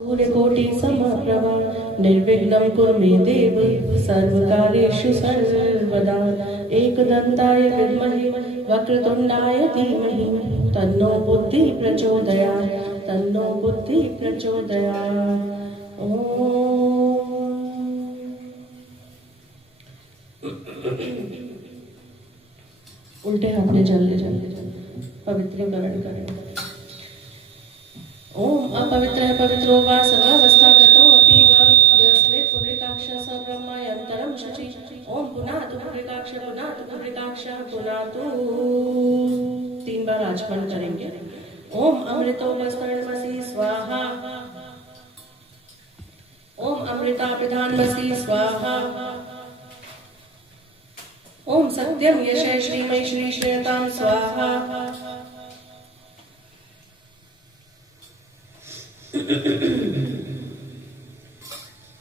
सूर्यकोटि समप्रभा निर्विघ्नं कुरु मे देव सर्वकार्येषु सर्वदा एकदन्ताय विद्महे वक्रतुण्डाय धीमहि तन्नो बुद्धि प्रचोदयात् तन्नो बुद्धि प्रचोदयात्। ओम उल्टे हाथ में जल ले पवित्रीकरण करें। ओम अपवित्र पवित्रो वा सर्वावस्थागतो अपि वा यस्मै पुण्डरीकाक्ष सर्वमयन्तरं शचि। ओम पुनातु पुण्डरीकाक्ष पुनातु पुण्डरीकाक्ष पुनातु। 3 बार आचमन करेंगे। ओम अमृतो वस्तरणमसि स्वाहा। ओम अमृतापिधानमसि स्वाहा। ओम सत्यम यशः श्रीमय श्री श्रेयतां स्वाहा।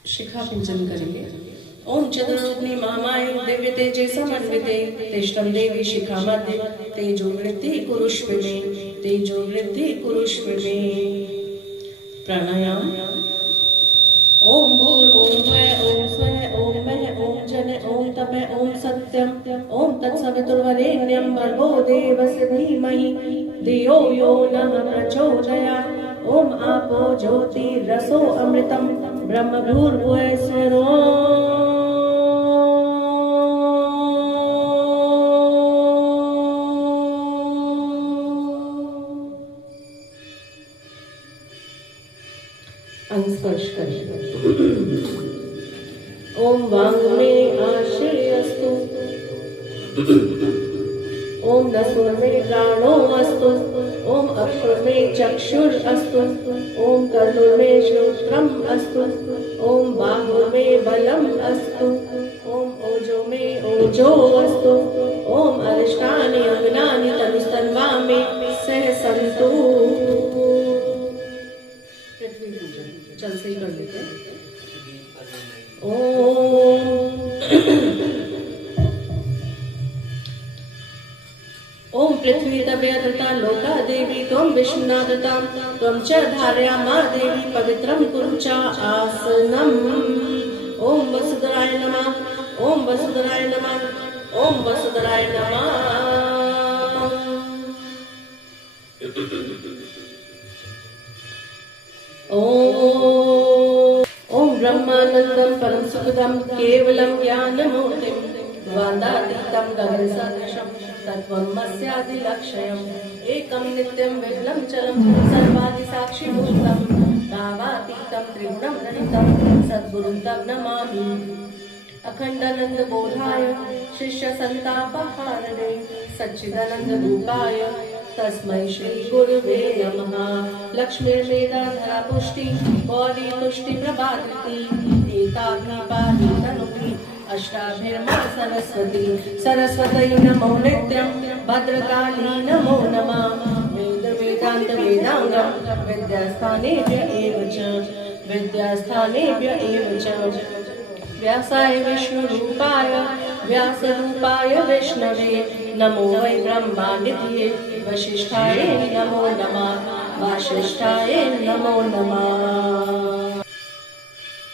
शिखा पूजन करेंगे। ओम चतुर्मुखी महामाये दिव्य तेजे समन्विते तिष्ठं देवी शिखा मध्ये तेजो वृद्धि कुरुष्व मे तेजो वृद्धि कुरुष्व मे। प्राणायाम। ओम भूर् ओम भुवः ओम स्वः ओम मः ओम जन ओम तपः ओम सत्यम ओम तत्सवितुर्वरेण्यं भर्गो देवस्य धीमहि धियो यो नः प्रचोदयात्। ओम आपो ज्योतिरसो अमृतम ब्रह्म भूर्भुवः स्वरो। अंस्पर्श करें। ओम वांग में आश्रय अस्तु। ओम नसुर में प्राणो अस्तु। ओम अक्षर में चक्षुर अस्तु। ओम कर्णुर में श्रोत्रम अस्तु। ओम बाहुर में बलम अस्तु। ओम ओजो में ओजो अस्तु। ओम अरिष्टानि अंगनानि तनुस्तन्वा में सह सन्तु। पृथ्वी पूजन चल से ही कर लेते हैं। ओम पृथ्वी तव्यधृता लोका देवी त्वं विष्णुनादतां त्वं च धारया मा देवी पवित्रं कुरु च आसनम्। ओम वसुधराय नमः। ओम वसुधराय नमः। ओम वसुधराय नमः। ओम ब्रह्मानंदं परम सुखदं केवलं ज्ञानमूर्तिं द्वन्द्वातीतं गगनसदृशं तत्त्वमस्यादिलक्ष्यम् एकं नित्यं विमलं चलं सर्वादिसाक्षिभूतं भावातीतं त्रिगुणं गणितं सद्गुरुं तं नमामि। अखंडानंद बोधाय शिष्य संतापहारिणे सच्चिदानंद रूपाय तस्मै श्री गुरुवे नमः। लक्ष्मीर्मेधाधरा पुष्टि गौरी तुष्टि प्रभाति एकाभिपाहि तनुभिः अष्टाभिर्मा सरस्वती सरस्वती नमो नित्यं भद्रकाली नमो नमः। वेद वेदांत वेदांगं विद्यास्थानेभ्य एव च विद्यास्थानेभ्य एव च। व्यासाय विष्णुरूपाय व्यासरूपाय विष्णवे नमो वै ब्रह्मानिधये वसिष्ठाय नमो नमः वासिष्ठाय नमो नमः।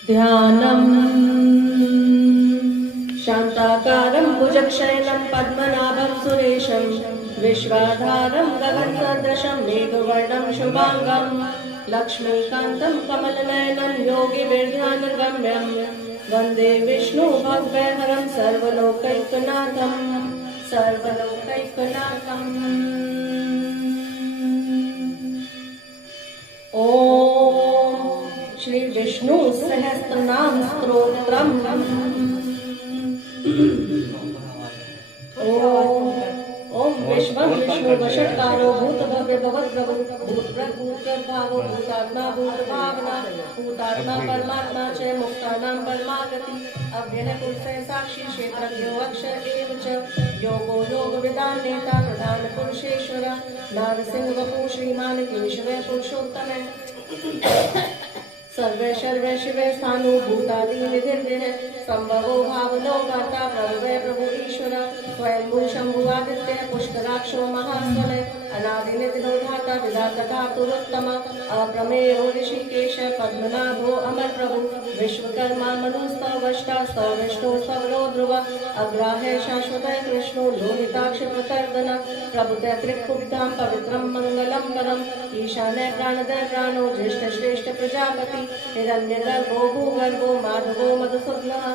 ध्यानम्। शान्ताकारं भुजगशयनं पद्मनाभं सुरेशं विश्वाधारं गगनसदृशं मेघवर्णं शुभांगं लक्ष्मीकान्तं कमलनयनं योगिभिर्ध्यानगम्यं वन्दे विष्णु भगवहरं सर्वलोकैकनाथं सर्वलोकैकनाथम्। ओम श्री विष्णु सहस्रनाम स्तोत्रम्। ओम विश्वं विष्णु वषट्कारो भूत भव्य भवद्भव भूत प्रभूतर्भावो भूतात्मा भूतभावना भूतात्मा परमात्मा च मुक्तानां परमागति अव्ययः पुरुषः साक्षी क्षेत्रज्ञो अक्षर एव च योगो योगविदां नेता प्रधान पुरुषेश्वर नारसिंह वपु श्रीमान केशव पुरुषोत्तम सर्वे सर्वे शिवे स्थानु भूतादि निधिर्देह संभवो भावनो गाता प्रभवे प्रभु ईश्वर स्वयंभू शंभु आदित्य पुष्कराक्षो महास्वने अनादिनिधिधाता विधाता धातुरुत्तम अप्रमेयो ऋषिकेश पद्मनाभो अमर प्रभु विश्वकर्मा मनुस्तवष्टास्तव विष्णु स्तवरो ध्रुव अग्राहे शाश्वत कृष्णो लोहिताक्ष प्रकर्दन प्रभुते त्रिकुब्धां पवित्रं मंगलम परम ईशाने प्राणदय प्राणो ज्येष्ठ श्रेष्ठ प्रजापति हिरण्यगर्भो भूगर्भो माधवो मधुसूदनः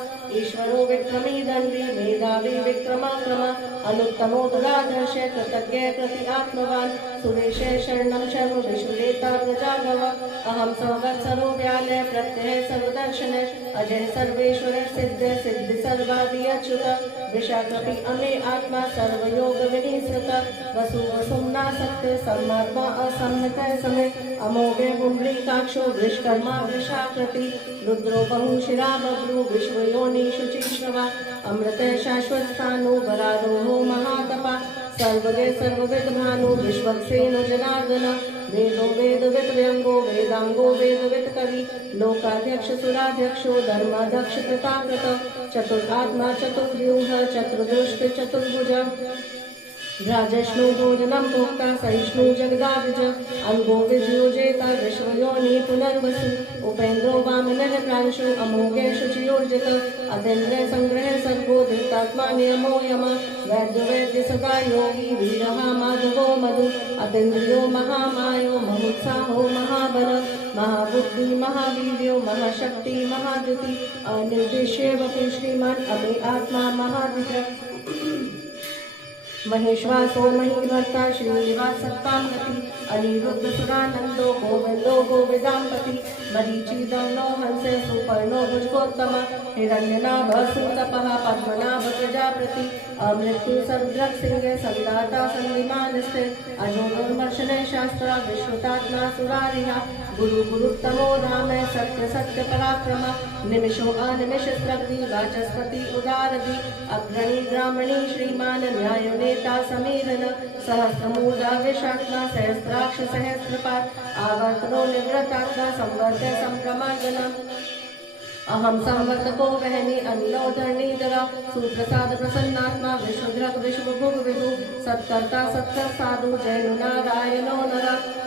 ईश्वरो विक्रमी दंडी मेधावी विक्रमाक्रम अनुत्तमो दुराधर्ष कृतज्ञ कृति आत्मवान् सुरेशे शरणं शर्म विश्ववेता प्रजाभव अहं संवत्सरो व्यालय प्रत्यय सर्वदर्शन अजय सर्वेश्वर सिद्ध सिद्धि सर्वादि अच्युत विशाखपि अमे आत्मा सर्वयोग विनिसृत वसु वसुम्ना सत्य सम्मात्मा असम्मित समय अमोघे पुंडरीकाक्षो वृषकर्मा वृषाकृति रुद्रो बहुशिरा बभ्रु विश्वयोनि शुचिश्रवा अमृत शाश्वत स्थानु वरारोहो महातपा सर्वगे सर्वविद भानु विश्वक्सेनो जनार्दन वेदो वेदविद व्यंगो वेदांगो वेदविद कवि लोकाध्यक्ष सुराध्यक्षो धर्माध्यक्ष कृताकृत चतुरात्मा चतुर्व्यूह चतुर्दुष्ट चतुर्भुज राजष्णु भोजनम भोक्ता सहिष्णु जगदाभिज अंगो विजयोजेता विश्वयोनि पुनर्वसु उपेन्द्रो वामनः प्रांशु अमोघे शुचियोर्जित अतीन्द्र संग्रह सर्गो धृतात्मा नियमो यम वैद्य वैद्य सदा योगी वीरः माधवो मधु अतीन्द्रियो महामायो महोत्साहो महाबल महाबुद्धि महावीर्यो महाशक्ति महाद्युति अनिर्देश्य वपु श्रीमान् अमे आत्मा महादिव्य महेश्वासो महीभर्ता श्रीनिवास सत्तां गति अनिरुद्ध सुरानंदो गोविंदो गोविदांपति मरीचि दमनो हंसे सुपर्णो भुजगोत्तम हिरण्यनाभ सुतपः पद्मनाभ प्रजापति अमृत्यु सरुद्रक सिंह संदाता संधिमान स्थिर अजो दुर्मर्शन शास्त्र विश्वतात्मा सुरारिहा गुरु गुरुत्तमो धाम सत्य सत्य पराक्रम निमिषो अनिमिष प्रगति वाचस्पति उदारधि अग्रणी ग्रामणी श्रीमान न्याय नेता समीरन सहस्रमूला विषात्मा सहस्राक्ष सहस्रपाद आवर्तनो निवृत्तात्मा संवर्त संक्रमण अहम संवर्तको वहनी अनिलो धरणीधरा सुप्रसाद प्रसन्नात्मा विश्वधृक विश्वभुग विभु सत्कर्ता सत्कर साधु जैन नारायणो नर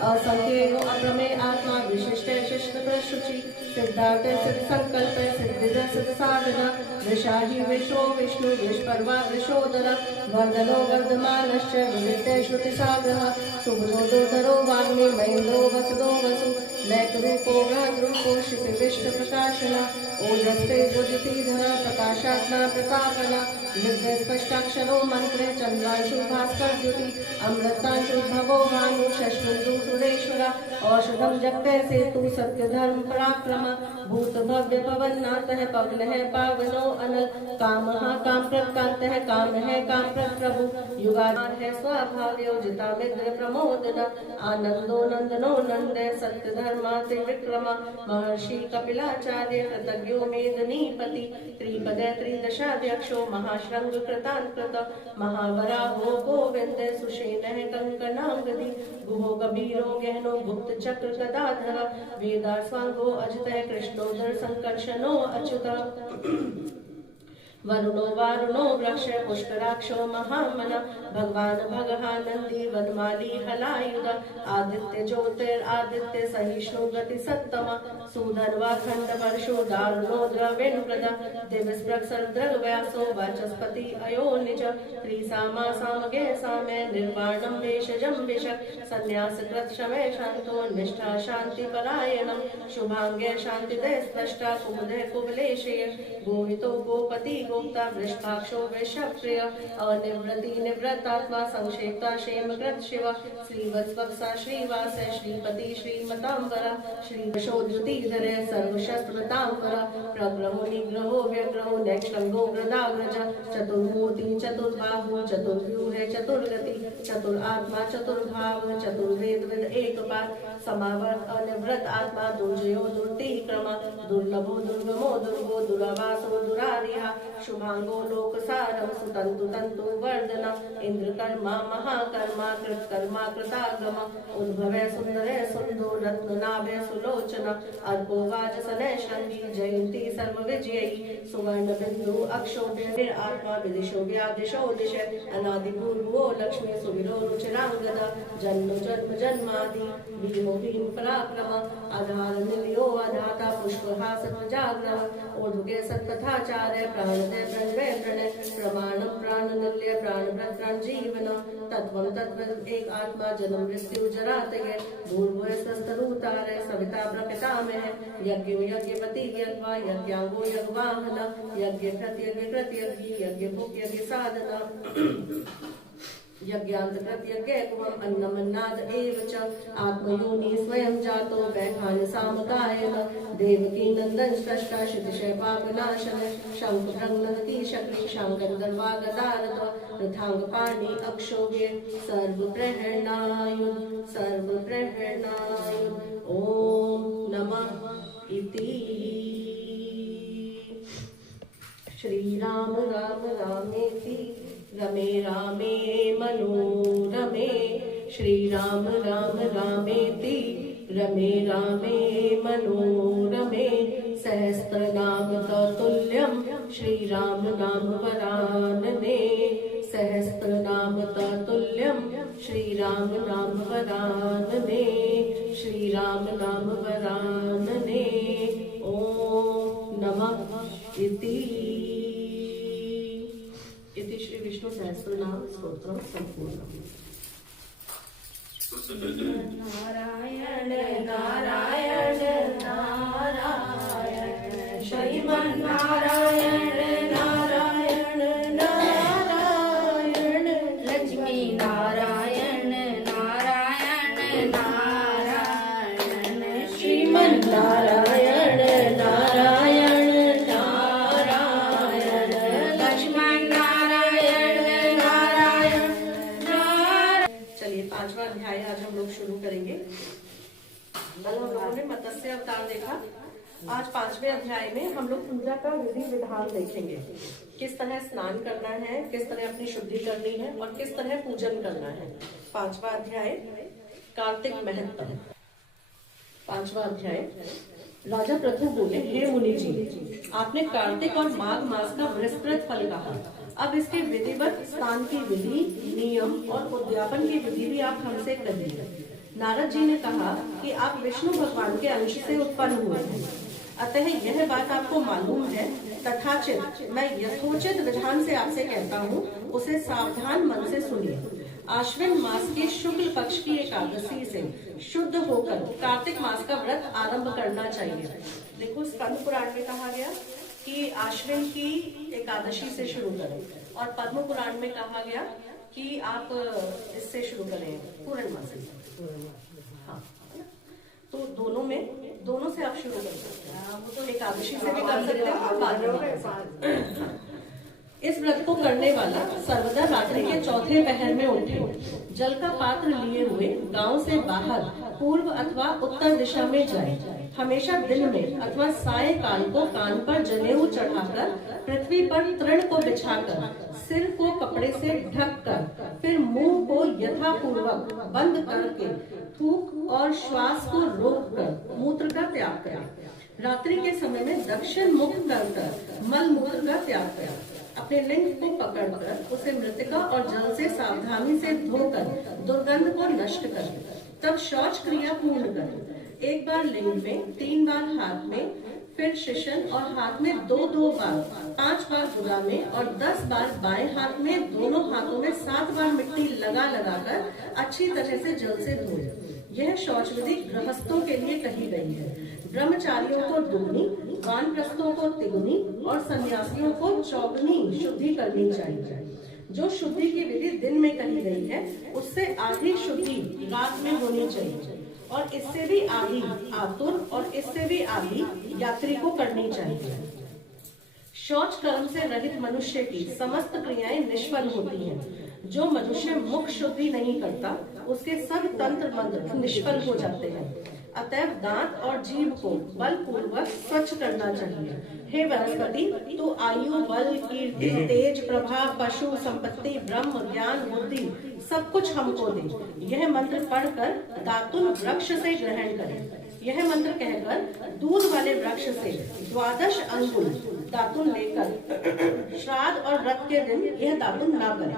असंख्येयो अप्रमेय आत्मा विशिष्ट शिष्ट प्रशुचि सिद्धार्थ सिद्ध संकल्प सिद्धिद सिद्ध साधना विशाही विश्व विष्णु विश्वपर्वा विश्वोदर वर्धनो वर्धमानश्च विविधे श्रुति साग्रह सुभुजो दुर्धरो वाग्मी महेन्द्रो वसुदो वसु मैकरूपो बृहद्रूपो शिपि विष्ट प्रकाशन ओजस्ते ज्योतिधर प्रकाशात्मा प्रतापन नित्य स्पष्टाक्षरो मंत्रे चंद्रांशु भास्कर द्युति अमृतांशु भवो भानु शश्वन्तु सुरेश्वर औषधम जगते सेतु सत्य धर्म पराक्रम भूत भव्य पवननाथः पवनः पावनो अनल कामः काम प्रकांतः काम है काम प्रभु युगाधार है स्वभावयोजिता मित्र प्रमोदन आनंदो नंदनो नंदे सत्य धर्माति विक्रम महर्षि कपिलाचार्य कृतज्ञो मेदनीपति त्रिपदे त्रिदशाध्यक्षो महाश्रृंग कृतांकृत महावराहो गोविंद सुषेणः कंकणांगदि गुहो कबीरो गहनो गुप्त चक्र गदाधर वेदार स्वांगो अजितः कृष्णोधर संकर्षणो अच्युत वरुणो वारुणो वृक्ष पुष्कराक्षो महामन भगवान भगहानंदी वनमाली हलायुध आदित्य ज्योतिर आदित्य सहिष्णु गति सत्तम सुधर्वा खंड परशु दारुणो द्रविण प्रद दिवस प्रक्षर द्रग व्यासो वाचस्पति अयो निज त्रिसामा सामगे सामे निर्वाणम वेशजम विशक संन्यास कृत शमे शांतो निष्ठा शांति परायणम शुभांगे शांति दे स्पष्टा कुमुदे कुवलेशय गोहितो गोपति गोप्ता वृषभाक्षो वैशप्रिय अनिवृत्ति निवृत्तात्मा संक्षेप्ता क्षेमकृत शिव श्रीवत्सवत्सा श्रीवास श्रीपति श्रीमतांबर श्रीवशोद्युतिधर सर्वशस्त्रतांबर प्रग्रहो निग्रहो व्यग्रहो नैक्षंगो वृदाव्रज चतुर्मूर्ति चतुर्बाहु चतुर्व्यूह चतुर्गति चतुरात्मा चतुर्भाव चतुर्वेद विद एकपाद समावर्त अनिवृत आत्मा दुर्जयो दुर्तिक्रमा दुर्लभो दुर्गमो दुर्गो दुरावासो दुरारिहा शुभांगो लोकसारम सुतंतु तंतु वर्धना इंद्रकर्मा महाकर्मा कृतकर्मा कृतागम उद्भवे सुंदरे सुंदो रत्ननाभे सुलोचना अर्को वाजसने शंगी जयंती सर्व विजयी सुवर्ण बिंदु अक्षोभ्य आत्मा विदिशो व्यादिशो दिश अनादि पूर्वो लक्ष्मी सुविरो रुचिरांगदा जन्म जन्म जन्मादि भीमो भीम पराक्रम आधार निलयो अधाता पुष्पहास जाग्रह ऊर्ध्वे सत्कथाचार्य प्राणदे प्रणवे प्रणय प्रमाण प्राण निलय प्राण प्राण जीवन तत्वं तत्व एक आत्मा जन्म मृत्यु जरा त्यज भूर्भुवः स्वस्तरूतारे सविता प्रपितामह यज्ञ यज्ञपति यज्ञ यज्ञांगो यज्ञवाहन यज्ञ प्रत्यज्ञ प्रत्यज्ञ यज्ञ भुक् यज्ञ साधना यज्ञांत प्रत्यज्ञ कुवम अन्नमन्नाद एव च आत्मयोनि स्वयं जातो वैखान सामकायन देवकी नंदन स्रष्टा शितिशय पापनाशन शंख भृंगनदती शक्ति शंकरवागदारत रथांग पाणि अक्षोभ्य सर्व प्रहरणायुध ओम नमः इति। श्री राम राम रामेति रमे रामे मनोरमे श्री राम राम रामेति रमे रामे मनोरमे सहस्रनाम ततुल्यं श्री राम नाम वरानने सहस्रनाम ततुल्यं श्री राम नाम वरानने श्री राम नाम वरानने ओम नमः इति। इति श्री विष्णु सहस्रनाम स्तोत्रम संपूर्णम्। नारायण नारायण नारायण श्रीमन्नारायण नारायण नारायण लक्ष्मी नारायण नारायण नारायण श्रीमन्नारायण नारायण नारायण लक्ष्मण नारायण नारायण नारायण। चलिए पांचवा अध्याय आज हम लोग शुरू करेंगे। कल हम लोगों ने मत्स्य अवतार देखा। आज पांचवें अध्याय में हम लोग पूजा का विधि विधान देखेंगे। किस तरह स्नान करना है, किस तरह अपनी शुद्धि करनी है और किस तरह पूजन करना है। पांचवा अध्याय कार्तिक महत्व। पांचवा अध्याय राजा पृथु बोले, हे मुनि जी, आपने कार्तिक और माघ मास का विस्तृत फल कहा। अब इसके विधिवत स्नान की विधि, नियम और उद्यापन की विधि भी आप हमसे कहिए। नारद जी ने कहा कि आप विष्णु भगवान के अंश से उत्पन्न हुए हैं, अतः यह बात आपको मालूम है। तथाचित मैं यथोचित विधान से आपसे कहता हूँ, उसे सावधान मन से सुनिए। आश्विन मास के शुक्ल पक्ष की एकादशी से शुद्ध होकर कार्तिक मास का व्रत आरंभ करना चाहिए। देखो, स्कंद पुराण में कहा गया कि आश्विन की एकादशी से शुरू करें और पद्म पुराण में कहा गया कि आप इससे शुरू करें, पूर्णमासी। हाँ, तो दोनों से आप शुरू कर सकते हैं। तो एकादशी से भी कर सकते हैं और बाद में। इस व्रत को करने वाला सर्वदा रात्रि के चौथे पहर में उठे, जल का पात्र लिए हुए गांव से बाहर पूर्व अथवा उत्तर दिशा में जाए। हमेशा दिन में अथवा सायंकाल को कान पर जनेऊ चढ़ाकर पृथ्वी पर तृण को बिछाकर सिर को कपड़े से ढककर फिर मुंह को यथापूर्वक बंद करके थूक और श्वास को रोककर मूत्र का त्याग करें। रात्रि के समय में दक्षिण मुख करकर मल मूत्र का त्याग करें। अपने लिंग को पकड़कर उसे मृतिका और जल से सावधानी से धोकर दुर्गंध को नष्ट करें। तब शौच क्रिया पूर्ण करें। एक बार लिंग में, 3 बार हाथ में, फिर शिशन और हाथ में 2-2 बार, 5 बार गुदा में और 10 बार बाएं हाथ में, दोनों हाथों में 7 बार मिट्टी लगाकर अच्छी तरह से जल से धोएं। यह शौच विधि गृहस्थों के लिए कही गई है। ब्रह्मचारियों को दुगनी, वानप्रस्थों को तिगुनी और सन्यासियों को चौगुनी शुद्धि करनी चाहिए। जो शुद्धि की विधि दिन में कही गई है, उससे आधी शुद्धि रात में होनी चाहिए और इससे भी आधी आतुर और इससे भी आधी यात्री को करनी चाहिए। शौच कर्म से रहित मनुष्य की समस्त क्रियाएं निष्फल होती हैं। जो मनुष्य मुख शुद्धि नहीं करता उसके सब तंत्र मंत्र निष्फल हो जाते हैं। अतएव दांत और जीभ को बलपूर्वक स्वच्छ करना चाहिए। हे वनस्पति, तू आयु, बल, कीर्ति, तेज, प्रभाव, पशु, संपत्ति, ब्रह्म, ज्ञान, बुद्धि सब कुछ हमको दे। यह मंत्र पढ़कर दातुन वृक्ष से ग्रहण करें। यह मंत्र कहकर दूध वाले वृक्ष से 12 अंगुल दातुन लेकर श्राद्ध और व्रत के दिन यह दातुन ना करें।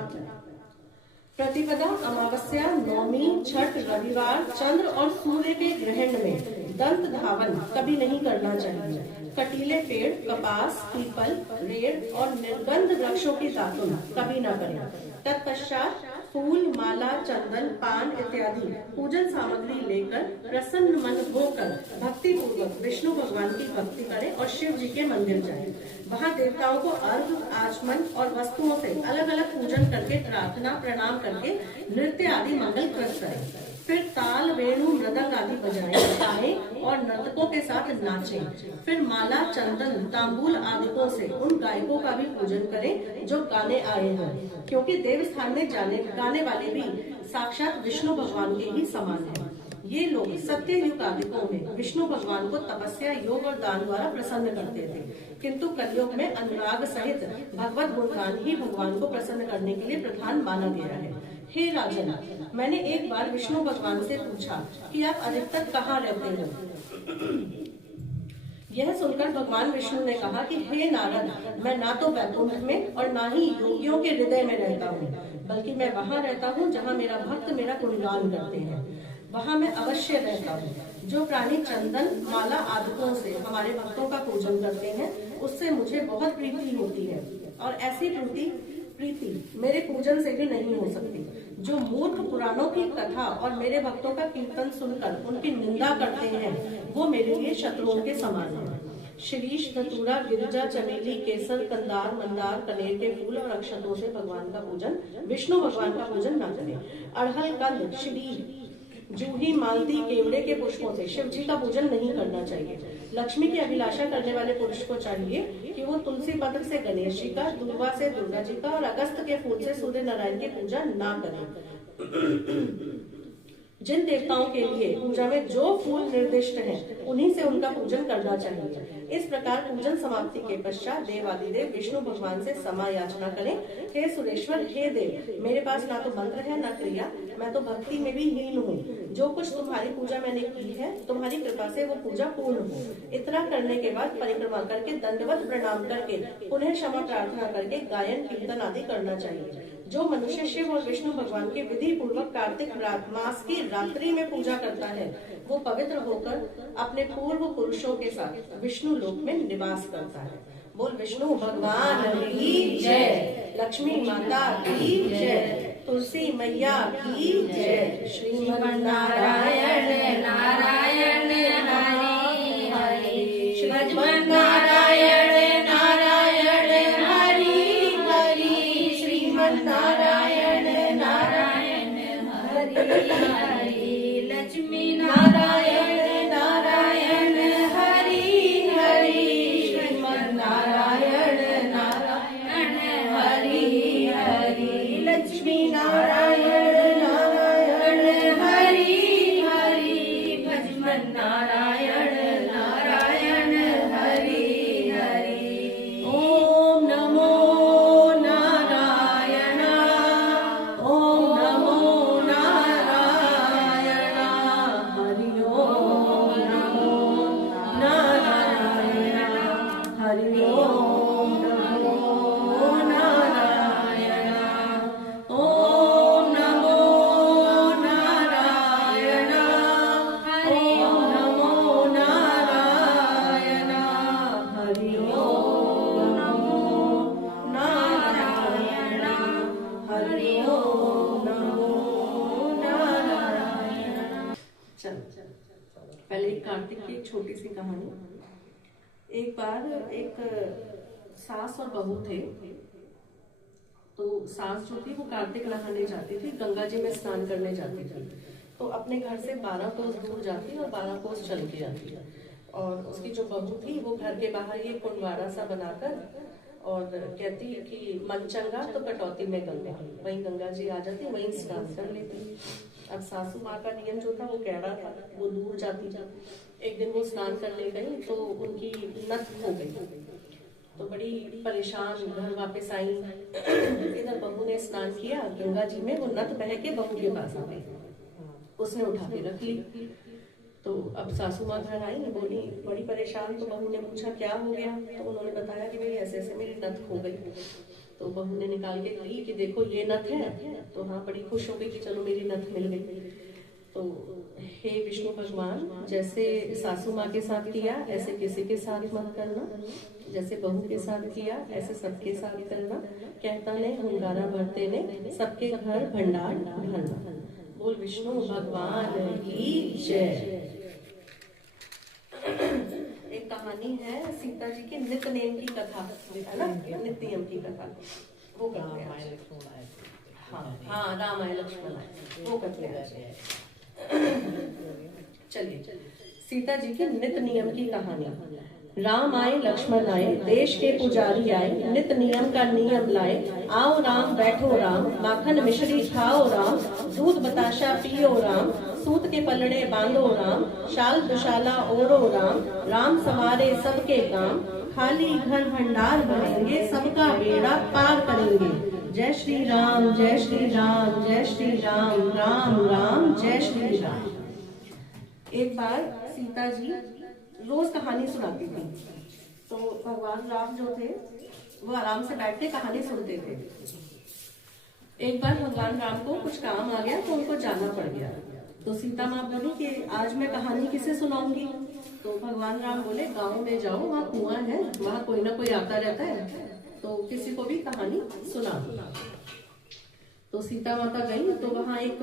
प्रतिपदा, अमावस्या, नवमी, छठ, रविवार, चंद्र और सूर्य के ग्रहण में दंत धावन कभी नहीं करना चाहिए। कटीले पेड़, कपास, पीपल, रेड़ और निर्गंध वृक्षों की दातुन कभी न करें। तत्पश्चात फूल, माला, चंदन, पान इत्यादि पूजन सामग्री लेकर प्रसन्न मन होकर भक्ति पूर्वक विष्णु भगवान की भक्ति करें और शिव जी के मंदिर जाएं। वहां देवताओं को अर्घ, आचमन और वस्तुओं से अलग अलग पूजन करके प्रार्थना प्रणाम करके नृत्य आदि मंगल कृत करें। फिर ताल, वेणु, मृदंग आदि बजाएं, गाएं और नर्तकों के साथ नाचें। फिर माला, चंदन, तांबूल आदिकों से उन गायकों का भी पूजन करें जो गाने आए हैं, क्योंकि देव स्थान में गाने वाले भी साक्षात विष्णु भगवान के ही समान हैं। ये लोग सत्य युग आदिकों में विष्णु भगवान को तपस्या, योग और दान द्वारा प्रसन्न करते थे, किंतु कलयुग में अनुराग सहित भगवत गुणगान ही भगवान को प्रसन्न करने के लिए प्रधान माना गया है। हे राजन, मैंने एक बार विष्णु भगवान से पूछा कि आप अधिकतर कहाँ रहते हो? यह सुनकर भगवान विष्णु ने कहा कि हे नारद, मैं ना तो वैकुंठ में और ना ही योगियों के हृदय में रहता हूँ, बल्कि मैं वहाँ रहता हूँ जहाँ मेरा भक्त मेरा गुणगान करते हैं। वहाँ मैं अवश्य रहता हूँ। जो प्राणी चंदन, माला आदिकों से हमारे भक्तों का पूजन करते हैं, उससे मुझे बहुत प्रीति होती है, और ऐसी प्रीति मेरे पूजन से भी नहीं हो सकती। जो मूर्ख पुराणों की कथा और मेरे भक्तों का कीर्तन सुनकर उनकी निंदा करते हैं, वो मेरे लिए शत्रुओं के समान है। शीरीष, धतूरा, गिरिजा, चमेली, केसर, कंदार, मंदार, कनेर के फूल और अक्षतों से भगवान का पूजन, विष्णु भगवान का पूजन न करें। अड़हल, कंद, शीरीष, जूही, मालती, केवड़े के पुष्पों से शिव जी का पूजन नहीं करना चाहिए। लक्ष्मी की अभिलाषा करने वाले पुरुष को चाहिए कि वो तुलसी पत्र से गणेश जी का, दूर्वा से दुर्गा जी का और अगस्त के फूल से सूर्य नारायण की पूजा ना करें। जिन देवताओं के लिए पूजा में जो फूल निर्दिष्ट हैं, उन्हीं से उनका पूजन करना चाहिए। इस प्रकार पूजन समाप्ति के पश्चात देवादिदेव विष्णु भगवान से क्षमा याचना करें। हे सुरेश्वर, हे देव, मेरे पास ना तो मंत्र है ना क्रिया, मैं तो भक्ति में भी हीन हूँ। जो कुछ तुम्हारी पूजा मैंने की है, तुम्हारी कृपा से वो पूजा पूर्ण हो। इतना करने के बाद परिक्रमा करके दंडवत प्रणाम करके पुनः क्षमा प्रार्थना करके गायन, कीर्तन आदि करना चाहिए। जो मनुष्य शिव और विष्णु भगवान की विधि पूर्वक कार्तिक मास की रात्रि में पूजा करता है, वो पवित्र होकर अपने पूर्व पुरुषों के साथ विष्णु लोक में निवास करता है। बोल विष्णु भगवान की जय, लक्ष्मी माता की जय, तुलसी मैया की जय। श्रीमन्नारायण नारायण हरि हरि, श्रीमन्नारायण नारायण हरि हरि, श्रीमन्नारायण नारायण हरि हरि, लक्ष्मी नारायण नारायण हरि हरि, श्रीमन्नारायण नारायण हरि हरि, लक्ष्मी नारायण नारायण हरि हरि, भजमन नारायण नारायण हरि हरि। ओम नमो नारायण, ओम नमो नारायण, हरि ओम नमो नारायण, हरि ओम नमो नारायण, ओम नमो नारायण, ओम नमो नारायण, हरि ओम नमो नारायण, हरि ओम नमो नारायण। चल पहले एक कार्तिक की एक छोटी सी कहानी। एक बार एक सास और बहू थे। तो सास जो थी वो कार्तिक नहाने जाती थी, गंगा जी में स्नान करने जाती थी। तो अपने घर से 12 कोस दूर जाती और 12 कोस चल के आती। और उसकी जो बहू थी वो घर के बाहर ये कुंडवाड़ा सा बनाकर और कहती कि मन चंगा तो कटौती में गंगा, वहीं गंगा जी आ जाती, वहीं स्नान कर लेती। अब सासू माँ का नियम जो था वो कैड़ा था, वो दूर जाती थी। एक दिन वो स्नान करने गई तो उनकी नथ हो गई, तो बड़ी परेशान घर वापस आई। इधर बहू ने स्नान किया गंगा जी में, वो नथ बह के बहू के पास आ गई, उसने उठा के रख ली। तो अब सासू माँ घर आई, बोली बड़ी परेशान। तो बहू ने पूछा क्या हो गया, तो उन्होंने बताया कि मेरी ऐसे ऐसे मेरी नथ खो गई। तो बहू ने निकाल के कही कि देखो ये नथ है। तो हाँ, बड़ी खुश हो गई कि चलो मेरी नथ मिल गई। तो हे विष्णु भगवान, जैसे सासू माँ के साथ किया ऐसे किसी के साथ मत करना, जैसे बहू के साथ किया ऐसे सबके साथ करना। कहता ने हुंगारा भरते ने सबके घर भंडार भरना। बोल विष्णु भगवान की जय। एक कहानी है सीता जी के नित्य नेम की कथा, है ना, नित्य नियम की कथा, वो करते हैं। हाँ, राम आए लक्ष्मण आए, वो करते हैं। चलिए, सीता जी के नित्य नियम की कहानी। राम आए लक्ष्मण आए, देश के पुजारी आए, नित नियम का नियम लाए। आओ राम बैठो राम, माखन मिश्री खाओ राम, दूध बताशा पियो राम, सूत के पलड़े बांधो राम, शाल दुशाला ओढ़ो राम, राम संवारे सबके काम, खाली घर भंडार भरेंगे, सबका बेड़ा पार करेंगे। जय श्री राम जय श्री राम जय श्री राम, राम राम जय श्री राम। एक बार सीता जी रोज कहानी सुनाती थी, तो भगवान राम जो थे वो आराम से बैठ के कहानी सुनते थे। एक बार भगवान राम को कुछ काम आ गया तो उनको जाना पड़ गया। तो सीता माँ बोली कि आज मैं कहानी किसे सुनाऊंगी। तो भगवान राम बोले गांव में जाओ, वहाँ कुआं है, वहाँ कोई ना कोई आता रहता है, तो किसी को भी कहानी सुना। तो सीता माता गई तो वहाँ एक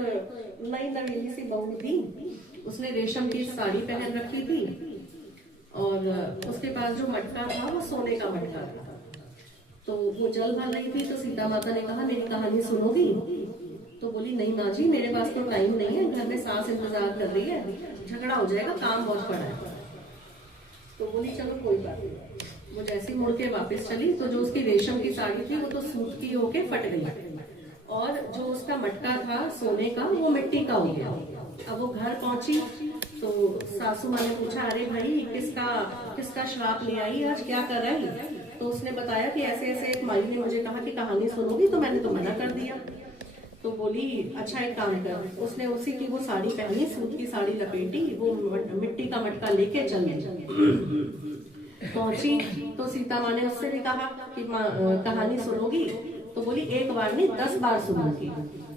नई नवीली सी बहू थी, उसने रेशम की साड़ी पहन रखी थी और उसके पास जो मटका था वो सोने का मटका था। तो वो जल भर रही थी, तो सीता माता ने कहा मेरी कहानी सुनोगी। तो बोली नहीं माँ जी, मेरे पास तो टाइम नहीं है, घर में सास इंतजार कर रही है, झगड़ा हो जाएगा, काम बहुत पड़ा है। तो बोली चलो कोई बात नहीं। वो जैसे मुड़ के वापस चली तो जो उसकी रेशम की साड़ी थी वो तो सूत की होके फट गई और जो उसका मटका था सोने का वो मिट्टी का हो गया। अब वो घर पहुंची तो सासू माँ ने पूछा अरे भाई किसका श्राप ले आई, आज क्या कर रही। तो उसने बताया कि ऐसे ऐसे एक माई ने मुझे कहा कि कहानी सुनोगी, तो मैंने तो मना कर दिया। तो बोली अच्छा एक काम कर। उसने उसी की वो साड़ी पहनी, सूत की साड़ी लपेटी, वो मिट्टी का मटका लेके चल गई। पहुंची तो सीता माँ ने उससे भी कहा कि कहानी सुनोगी। तो बोली एक बार नहीं 10 बार सुनूंगी।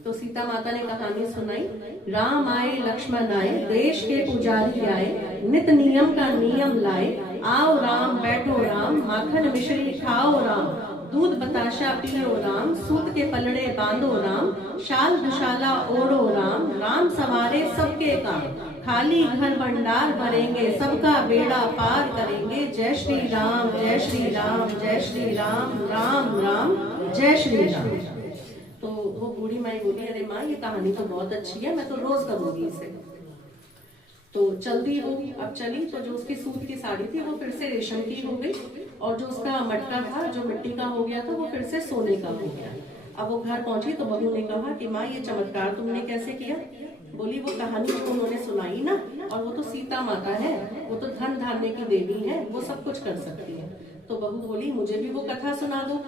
तो सीता माता ने कहानी सुनाई। राम आए लक्ष्मण आए, देश के पुजारी आए, नित नियम का नियम लाए। आओ राम बैठो राम, माखन मिश्री खाओ राम, दूध बताशा पियो राम, सूत के पलड़े बांधो राम, शाल दुशाला ओढ़ो राम, राम संवारे सबके काम, खाली घर भंडार भरेंगे, सबका बेड़ा पार करेंगे। जय श्री राम जय श्री राम जय श्री राम, राम राम जय श्री राम। तो वो बूढ़ी माई बोली अरे माँ ये कहानी तो बहुत अच्छी है, मैं तो रोज करूंगी इसे। तो चलती वो अब चली तो जो उसकी सूत की साड़ी थी वो फिर से रेशम की हो गई और जो उसका मटका था जो मिट्टी का हो गया था वो फिर से सोने का हो गया। अब वो घर पहुंची तो बहू ने कहा कि माँ ये चमत्कार तुमने कैसे किया। बोली वो कहानी जो उन्होंने सुनाई ना, और वो तो सीता माता है, वो तो धन धान्य की देवी है, वो सब कुछ कर सकती है। तो बहू बोली मुझे भी वो कथा सुना दो।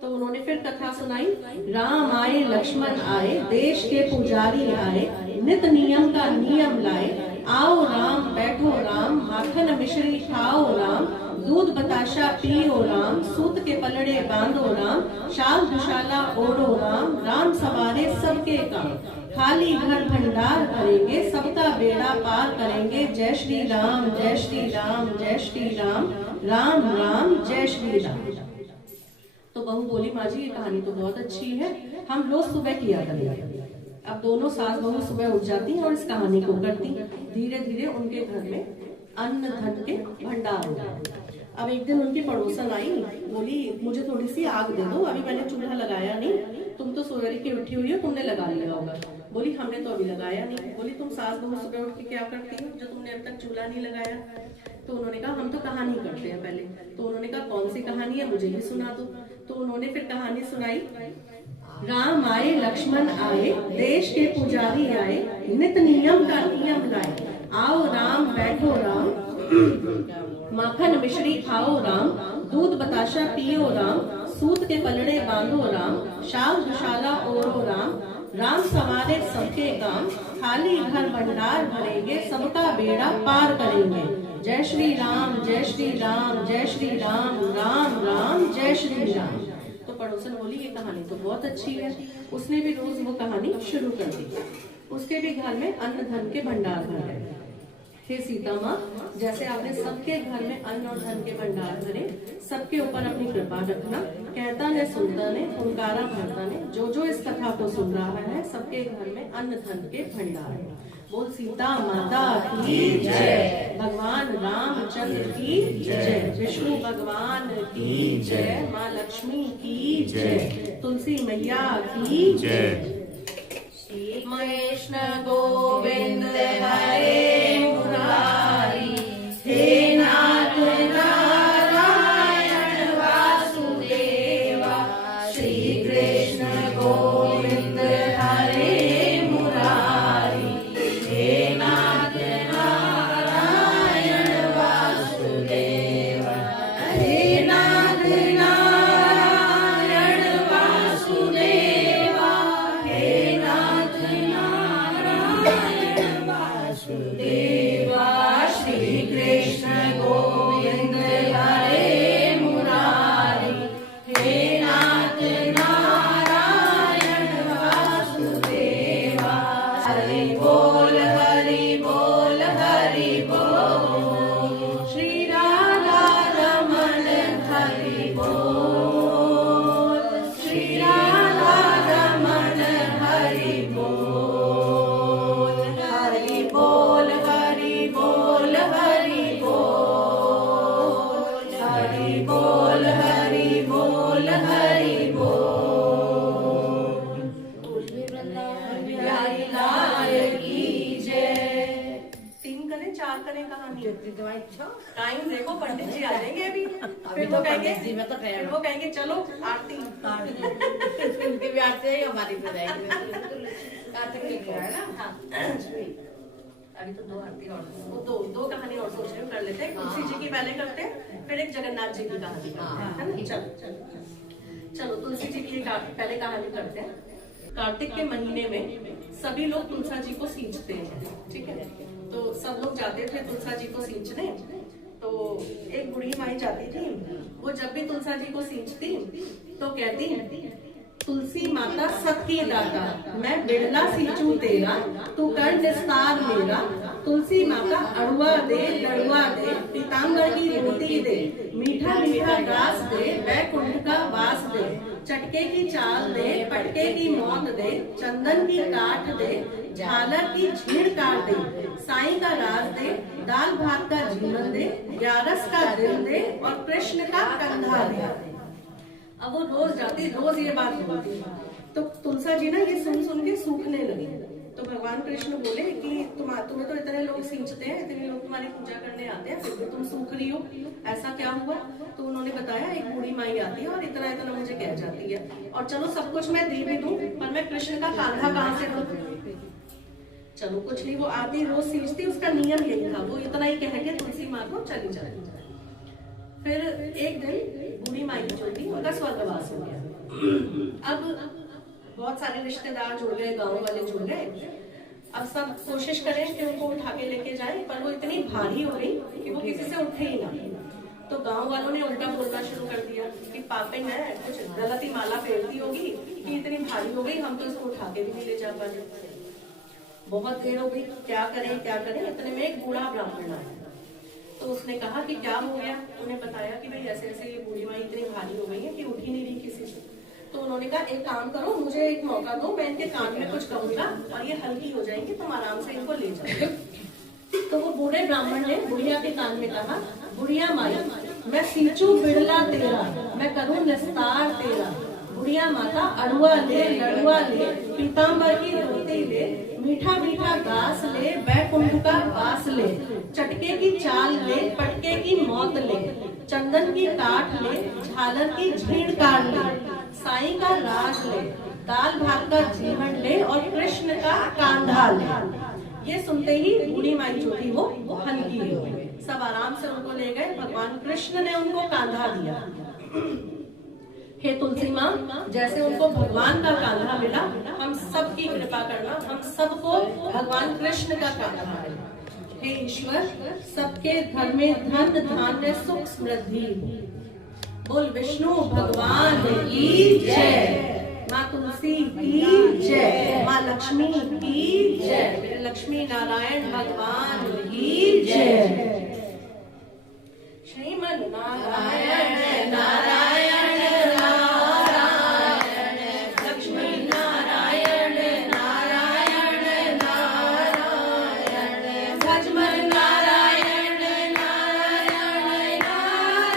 तो उन्होंने फिर कथा सुनाई। राम आए लक्ष्मण आए, देश के पुजारी आए, नित नियम का नियम लाए। आओ राम बैठो राम, माखन मिश्री खाओ राम, दूध बताशा पियो राम, सूत के पलड़े बांधो राम, शाल दुशाला ओढ़ो राम, राम संवारे सबके काम, खाली घर भंडार भरेंगे, सबका बेड़ा पार करेंगे। जय श्री राम जय श्री राम जय श्री राम, राम राम जय श्री राम। तो बहू बोली माँ जी ये कहानी तो बहुत अच्छी है, हम रोज सुबह किया करेंगे। अब दोनों सास बहू सुबह उठ जाती और इस कहानी को करती। धीरे धीरे उनके घर में अन्न धन के भंडार हो गए। अब एक दिन उनकी पड़ोसन आई, बोली मुझे थोड़ी सी आग दे दो, अभी मैंने चूल्हा लगाया नहीं, तुम तो सवेरे की उठी हुई हो, तुमने लगा लिया होगा। बोली हमने तो अभी लगाया नहीं। बोली तुम सास बहू सुबह उठ के क्या करती हो जो तुमने अभी तक चूल्हा नहीं लगाया। तो उन्होंने कहा हम तो कहानी करते हैं पहले। तो उन्होंने कहा कौन सी कहानी है, मुझे भी सुना दो। तो उन्होंने फिर कहानी सुनाई। राम आए लक्ष्मण आए, देश के पुजारी आए, नित नियम का नियम लाए। आओ राम बैठो राम, माखन मिश्री खाओ राम, दूध बताशा पियो राम, सूत के पलड़े बांधो राम, शाल दुशाला ओढ़ो राम, राम सवारे सबके काम, खाली घर भंडार भरेंगे, सबका बेड़ा पार करेंगे। जय श्री राम जय श्री राम जय श्री राम, राम राम जय श्री राम। तो पड़ोसन बोली ये कहानी तो बहुत अच्छी है। उसने भी रोज वो कहानी शुरू कर दी। उसके भी घर में अन्न धन के भंडार भर गए। हे सीता माँ, जैसे आपने सबके घर में अन्न और धन के भंडार भरे, सबके ऊपर अपनी कृपा रखना। कहता ने सुनता ने, हुंकारा भरता ने, जो जो इस कथा को सुन रहा है, सबके घर में अन्न धन के भंडार है। बोल सीता माता की जय, भगवान रामचंद्र की जय, विष्णु भगवान की जय, माँ लक्ष्मी की जय, तुलसी मैया की जय। श्री कृष्ण गोविंद हरे मुरारी, हे नाथ नारायण वासुदेवा। श्री कृष्ण गोविंद हरे मुरारी, हे नाथ नारायण वासुदेवा, हे नाथ नारायण वासुदेवा, हे नाथ नारायण वासुदेवा। श्री कृष्ण गोविंद हरे मुरारी, हे नाथ नारायण वासुदेवा। हरि बोल हरि बोल हरि बोल, श्री राधा रमण हरि बोल, श्री राधा रमण हरि बोल, हरि बोल हरि बोल हरि बोल, हरि बोल हरि बोल हरि बोल। बिहारी लाल की जय। 3 करें 4 करें कहानी? टाइम देखो, पंडित जी आ जाएंगे अभी। फिर वो कहेंगे चलो आरती। उनकी भी आरती है, हमारी भी रहेगी। अभी तो 2 आरती और वो दो कहानी और सोच रहे हो, कर लेते हैं। तुलसी जी की पहले करते हैं, फिर एक जगन्नाथ जी की कहानी है ना। चलो तुलसी जी की पहले कहानी करते हैं। कार्तिक के महीने में सभी लोग तुलसा जी को सींचते हैं, ठीक है। तो सब लोग जाते थे तुलसा जी को सींचने। तो एक बूढ़ी माई जाती थी, वो जब भी तुलसा जी को सींचती तो कहती, तुलसी माता सत की दाता, मैं बिड़ला सींचू तेरा, तू कर निस्तार मेरा। तुलसी माता अड़ुआ दे लड़ुआ दे, पीतांबर की रोटी दे, मीठा मीठा घास दे, वैकुंठ का वास दे, चटके की चाल दे, पटके की मौत दे, चंदन की काठ दे, झालर की झीड़ काट दे, साईं का राज दे, दाल भात का जीवन दे, ग्यारस का दिल दे, और कृष्ण का कंधा दे। अब वो रोज जाती, रोज ये बात बोलती। तो तुलसा जी ना ये सुन के सूखने लगी। तो भगवान कृष्ण बोले कि तुम्हें तो इतने लोग सींचते हैं, इतने लोग तुम्हारी पूजा करने आते हैं, फिर भी तुम सूख रही हो, ऐसा क्या हुआ? तो उन्होंने बताया एक बूढ़ी माई आती है और इतना इतना मुझे कह जाती है, और चलो सब कुछ मैं दे भी दूं, पर मैं कृष्ण का कांधा कहाँ से दूं? चलो कुछ नहीं, वो आती रोज सींचती, उसका नियम यही था, वो इतना ही कह के तुलसी माँ को चली जाती। फिर एक दिन बूढ़ी माई जो थी उनका स्वर्गवास हो गया। अब बहुत सारे रिश्तेदार जुड़ गए, गांव वाले जुड़ गए। अब सब कोशिश करें कि उनको उठा के लेके जाएं, पर वो इतनी भारी हो गई कि वो किसी से उठे ही ना। तो गांव वालों ने उल्टा बोलना शुरू कर दिया कि पापिन है, कुछ गलत ही माला फेरती होगी कि इतनी भारी हो गई, हम तो इसको उठा के भी नहीं ले जा पा रहे। बहुत देर हो गई, क्या करें। इतने में एक बूढ़ा ब्राह्मण आया। तो उसने कहा कि क्या हो गया? उन्हें बताया कि भाई ऐसे ऐसे ये बूढ़ी माई इतनी भारी हो गई है कि उठ ही नहीं रही किसी से। तो उन्होंने कहा एक काम करो, मुझे एक मौका दो, मैं इनके कान में कुछ कहूंगा और ये हल्की हो जाएंगी, तुम आराम से इनको ले जाओ। तो वो बूढ़े ब्राह्मण ने बुढ़िया के कान में कहा, बुढ़िया माई मैं सींचू बिड़ला तेरा, मैं करूँ निस्तार तेरा। बुढ़िया माता अड़ुआ ले लड़ुआ ले, पीतांबर की रोटी ले, मीठा मीठा घास ले, वैकुंठ का वास ले, चटके की चाल ले, पटके की मौत ले, चंदन की काठ ले, झालर की झीड़ काट ले, साईं का राज ले, दाल भात का जीवन ले और कृष्ण का कांधा ले। ये सुनते ही बूढ़ी माई जो थी वो हल्की हो गई। सब आराम से उनको ले गए। भगवान कृष्ण ने उनको कांधा दिया। हे तुलसी माँ, जैसे उनको भगवान का कांधा मिला, हम सबकी कृपा करना, हम सबको भगवान कृष्ण का कांधा मिले। हे ईश्वर, सबके घर में धन धान्य सुख समृद्धि। बोल विष्णु भगवान की जय, माँ तुलसी की जय, माँ लक्ष्मी की जय, लक्ष्मी नारायण भगवान की जय। श्रीमन नारायण नारायण नारायण, लक्ष्मी नारायण नारायण नारायण, भजमन नारायण नारायण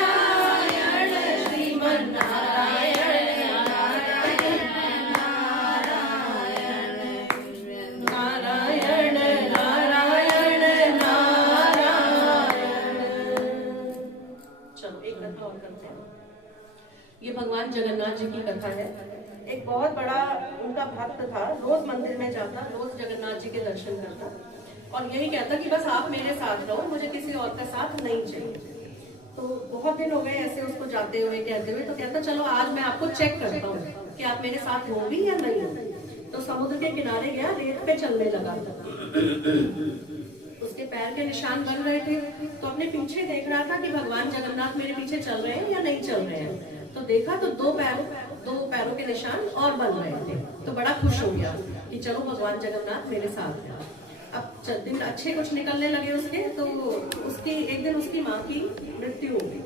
नारायण, श्रीमन नारायण नारायण नारायण नारायण नारायण। चलो एक कथा और करते हैं। ये भगवान जगन्नाथ जी की कथा है। एक बहुत बड़ा उनका भक्त था, रोज मंदिर में जाता, रोज जगन्नाथ जी के दर्शन करता और यही कहता कि बस आप मेरे साथ रहो, मुझे किसी और का साथ नहीं चाहिए। तो बहुत दिन हो गए ऐसे उसको जाते हुए कहते हुए, तो कहता चलो आज मैं आपको चेक करता हूँ कि आप मेरे साथ हो भी या नहीं हो। तो समुद्र के किनारे गया, रेत पे चलने लगा। उसके पैर के निशान बन रहे थे, तो अपने पीछे देख रहा था कि भगवान जगन्नाथ मेरे पीछे चल रहे हैं या नहीं चल रहे हैं। तो देखा तो दो पैरों के निशान और बन रहे थे। तो बड़ा खुश हो गया कि चलो भगवान जगन्नाथ मेरे साथ हैं। अब दिन अच्छे कुछ निकलने लगे उसके, तो एक दिन उसकी माँ की मृत्यु हो गई।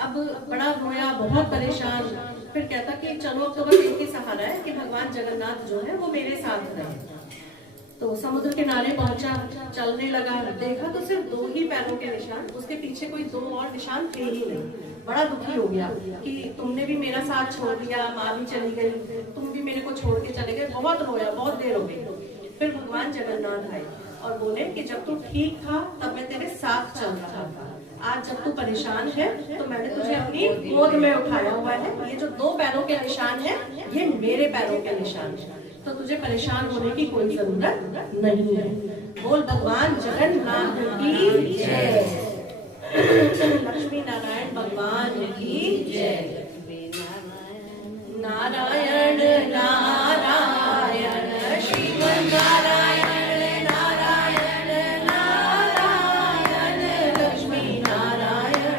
अब बड़ा रोया, बहुत परेशान। फिर कहता कि चलो अब तो बस एक ही सहारा है कि भगवान जगन्नाथ जो है वो मेरे साथ रहे। तो समुद्र किनारे पहुंचा, चलने लगा, देखा तो सिर्फ दो ही पैरों के निशान, उसके पीछे कोई दो और निशान थे ही नहीं। बड़ा दुखी हो गया कि तुमने भी मेरा साथ छोड़ दिया, माँ भी चली गई, तुम भी मेरे को छोड़ के चले गए। बहुत रोया, बहुत देर हो गई। फिर भगवान जगन्नाथ आए और बोले कि जब तू ठीक था तब मैं तेरे साथ चल रहा था, आज जब तू परेशान है तो मैंने तुझे अपनी गोद में उठाया हुआ है। ये जो दो पैरों के निशान है ये मेरे पैरों के निशान है, तो तुझे परेशान होने की कोई जरूरत नहीं है। बोल भगवान जगन्नाथ की जय, लक्ष्मी नारायण भगवान की जय। नारायण नारायण श्रीमन नारायण नारायण नारायण, लक्ष्मी नारायण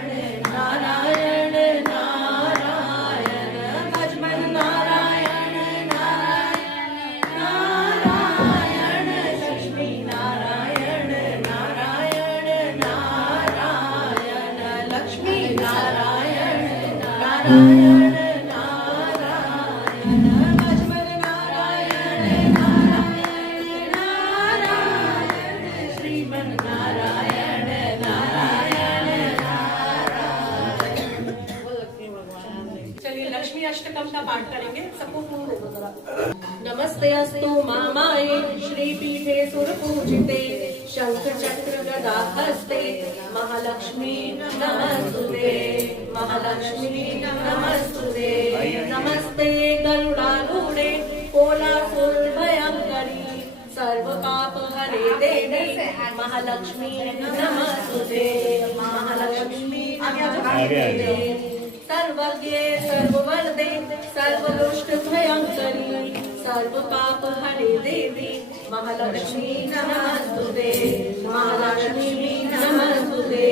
नारायण नारायण, भजमन नारायण नारायण नारायण, लक्ष्मी नारायण नारायण नारायण, लक्ष्मी नारायण नारायण अष्टकम का पाठ करेंगे। सबको फूल दे दो जरा। नमस्ते अस्तु मामाये श्रीपीठे सुरपूजिते, शंख चक्र गदा हस्ते, महालक्ष्मी नमस्तुते, महालक्ष्मी नमस्तुते। नमस्ते गरुडारूढे कोलासुर भयंकरी, सर्व पाप हरे देवी, महालक्ष्मी नमस्तुते, महालक्ष्मी नमस्तुते। सर्वज्ञे सर्ववरदे सर्वदुष्ट भयंकरी, सर्व पाप हरे देवी, महालक्ष्मी नमस्तुते, महालक्ष्मी नमस्तुते।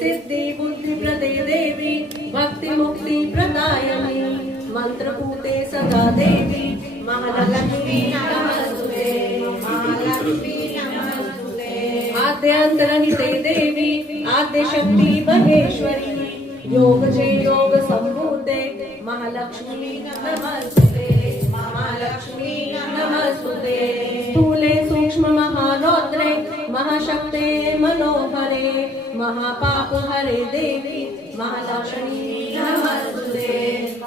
सिद्धि बुद्धि प्रदे देवी, भक्ति मुक्ति प्रदायिनी, मंत्रपूते सदा देवी, महालक्ष्मी नमस्तुते, महालक्ष्मी नमस्तुते। आद्यंतरहिते देवी, आद्य शक्ति महेश्वरी, योग जय योग संभूते, महालक्ष्मी नमस्तुते, महालक्ष्मी नमस्तुते। स्थूले सूक्ष्म महारौद्रे, महाशक्ते मनोहरे, महापाप हरे देवी, महालक्ष्मी नमस्तुते,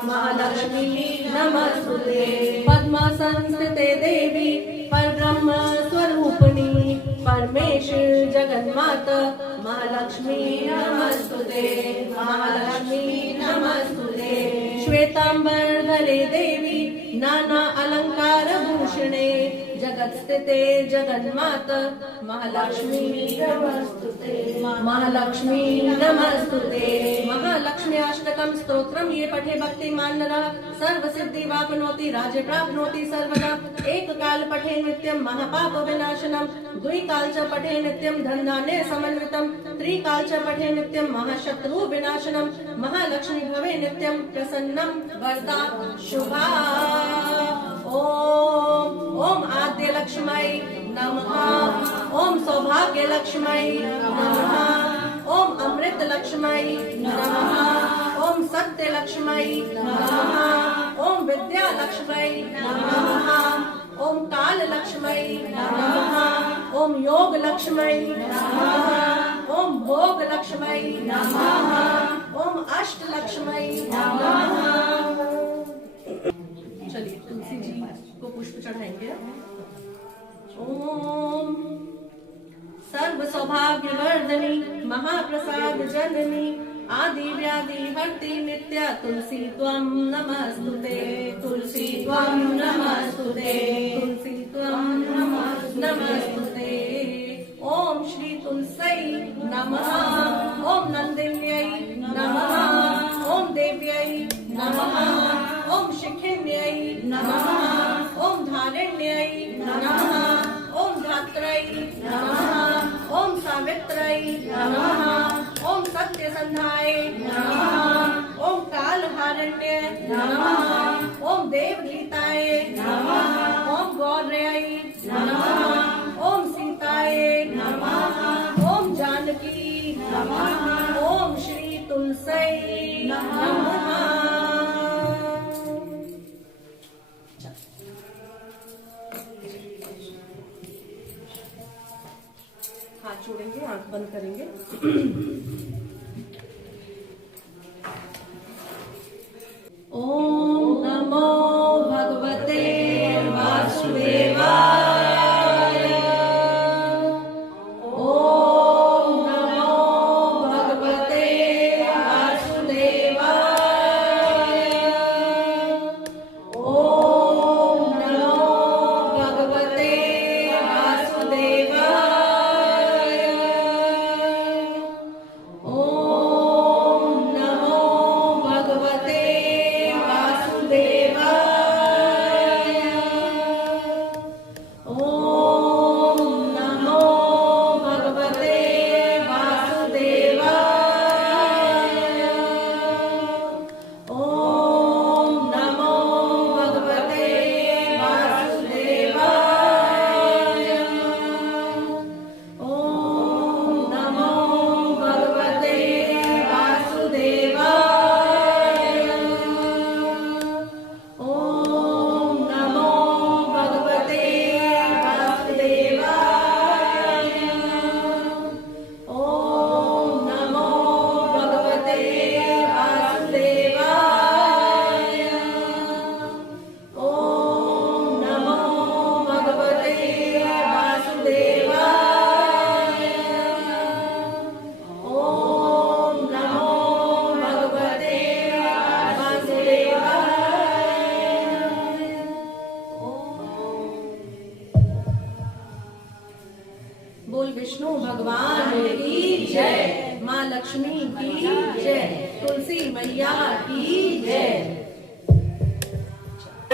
महालक्ष्मी नमस्तुते। पद्मासन स्थिते देवी, परब्रह्म स्वरूपिणी, परमेश जगन्माता, महालक्ष्मी नमस्तुते, महालक्ष्मी नमस्तुते। श्वेतांबर धरे देवी, नाना अलंकार भूषणे जगत्स्थिते जगन्मात महालक्ष्मी नमस्तुते महालक्ष्मी नमस्तुते। महालक्ष्मी अष्टकं स्तोत्रम ये पठे भक्तिमान नरः सर्व सिद्धि वाप्नोति राज्य प्राप्नोति सर्वदा। एक काल पठे नित्यं महापाप विनाशनम द्विकाल च पठे नित्यं धन धान्य समन्वितम त्रिकाल च पठे नित्यं महाशत्रु विनाशनम महालक्ष्मी भवे नित्यं प्रसन्नम वरदा शुभा। ओम आद्य लक्ष्मी नमः ओम सौभाग्य लक्ष्मी नमः ओम अमृत लक्ष्मी नमः ओम सत्य लक्ष्मी नमः ओम विद्या लक्ष्मी नमः ओम काल लक्ष्मी नमः ओम योग लक्ष्मी नमः ओम भोग लक्ष्मी नमः ओम अष्ट लक्ष्मी नमः। चलिए तुलसी जी को पुष्प चढ़ाएंगे। ओम सर्व सौभाग्य वर्धनी महाप्रसाद जननी आदि व्याधि हरति नित्या तुलसी त्वं नमस्तुते तुलसी त्वं नमस्तुते तुलसी त्वं नमस्तुते। ओम श्री तुलसी नमः ओम नंदिन्यै नमः ओम देव्यै नमः ओम शिखिन्यै नमः ओम धारिण्यै नमः ओम धात्रै नमः ओम सावित्रै नमः ओम सत्यसंधाय नमः ओम कालहारण्य नमः ओम देवगीताय नमः ओम गौर्यै नमः ओम सीताय नमः ओम जानकी नमः ओम श्री तुलसी नमः। हाथ जोड़ेंगे आंख बंद करेंगे। ओम नमो भगवते वासुदेवाय ओम नमो भगवते वासुदेवाय ओम नमो भगवते वासुदेवाय ओम नमो भगवते वासुदेवाय ओम नमो भगवते वासुदेवाय ओम नमो भगवते वासुदेवाय ओम नमो भगवते वासुदेवाय ओम नमो भगवते वासुदेवाय ओम नमो भगवते वासुदेवाय ओम नमो भगवते वासुदेवाय ओम नमो भगवते वासुदेवाय। बोल विष्णु भगवान की जय माँ लक्ष्मी की जय तुलसी मैया की जय।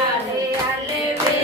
आले आले वे